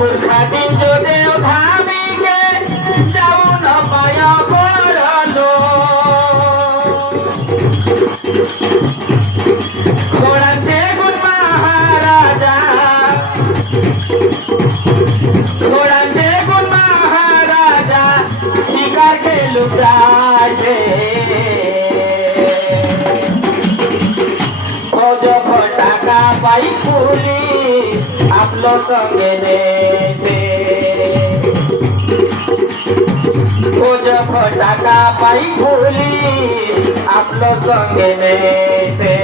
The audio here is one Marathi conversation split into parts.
पुरखादिन जो देव धामी के जाऊन पाया पड़लो घोड़ांचे गुण महाराजा घोड़ांचे गुण महाराजा शिकार खेलू जायचे फौजो फटाका पाई फुली आपलो संगे नेते फौजो फटाका पाई फुली आपलो संगे नेते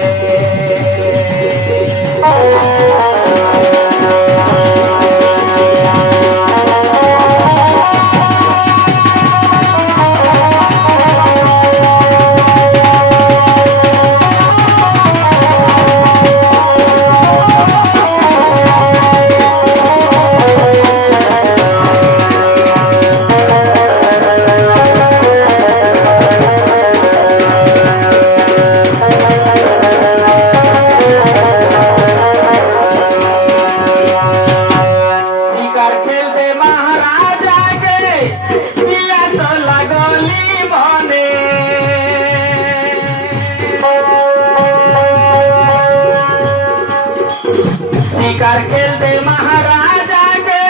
शिकार खेलते महाराजा के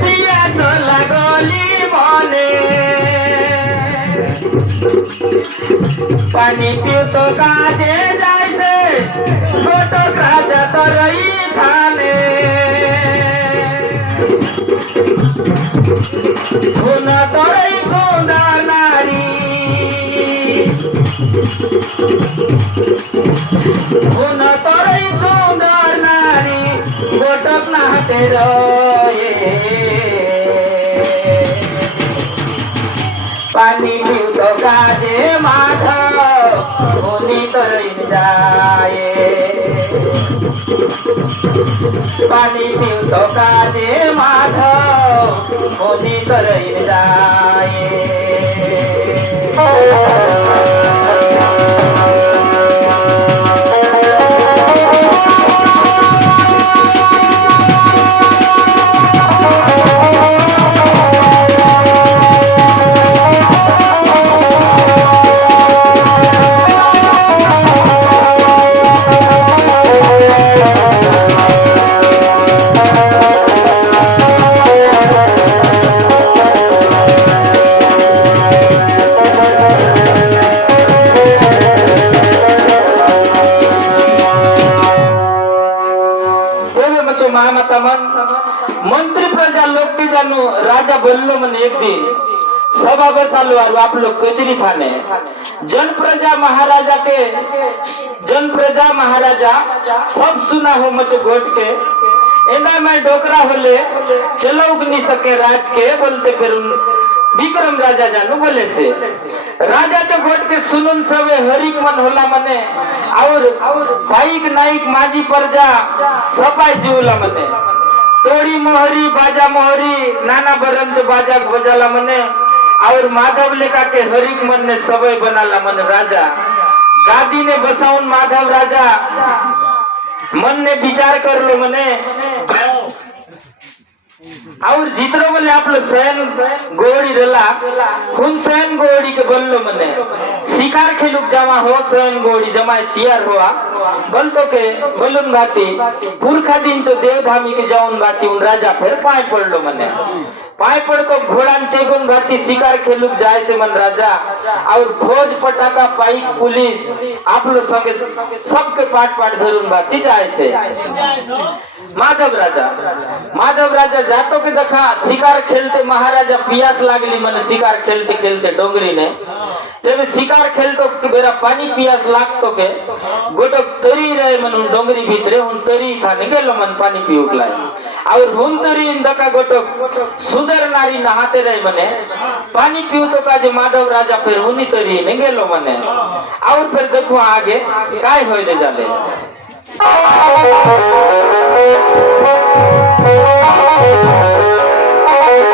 पिया तो लगोली बोले पानी पियो तो काजे जाए छोटो राजा तो रही थाने खून तो रही खूंदा नारी खून तो रही खूंदा नारी गोटक नाहते रोए पानी पीऊ तो काजे माधव होनी तरई जाए पानी पीऊ तो काजे माधव होनी तरई जाए मंत्री प्रजा लोक जानो राजा बोललो मन एक दिन सभा बसालो और आप लोग कचरी थाने जन प्रजा महाराजा सब सुना हो मच घोट के एना में डोकरा होले चलो उगनी सके राज के बोलते फिर विक्रम राजा जानू बोले से राजा च घोट के सुनुन सवे हरिक मन होला मने और भाईक नाइक माजी प्रजा सपाई जीवला मने तोड़ी मोहरी बाजा मोहरी नाना बरंज बाजा बजाला मने और माधव लेखा के हरिक मन ने सबे बनाला मन राजा गादी ने बसाउन माधव राजा मन ने विचार कर लो मने और जितरो बोले आप लोग सैन गोड़ी रला खून सैन गोड़ी के बोलो मने शिकार खेलुक जमा हो सैन गोड़ी जमा तैयार हुआ बोल तो के बोलुन बाती पुरखा दिन तो देवधामी के जाऊन बाती उन राजा फिर पाए पड़ लो मने पाए पड़ को घोड़ा चेगुन बाती शिकार खेलुक जाए से मन राजा और फौज पटाका पाइक पुलिस आप लोग संगे सबके पाट पाट धरुन बाती जाए से माधव राजा जातो के देखा शिकार खेलते महाराजा पियास लागली मन शिकार खेलते खेलते डोंगरी ने जब शिकार खेलतो बेरा पानी पियास लागतो के गोटो तरी रहे मन डोंगरी भीतरे उन तरी था निकलो मन पानी पीउक लाए और हुन तरी इंदका गोटो सुंदर नारी नहाते रहे मने पानी पीउ तो का जे माधव राजा फिर हुनी तरी निकलो मने और फिर देखो आगे काय होय दे जाले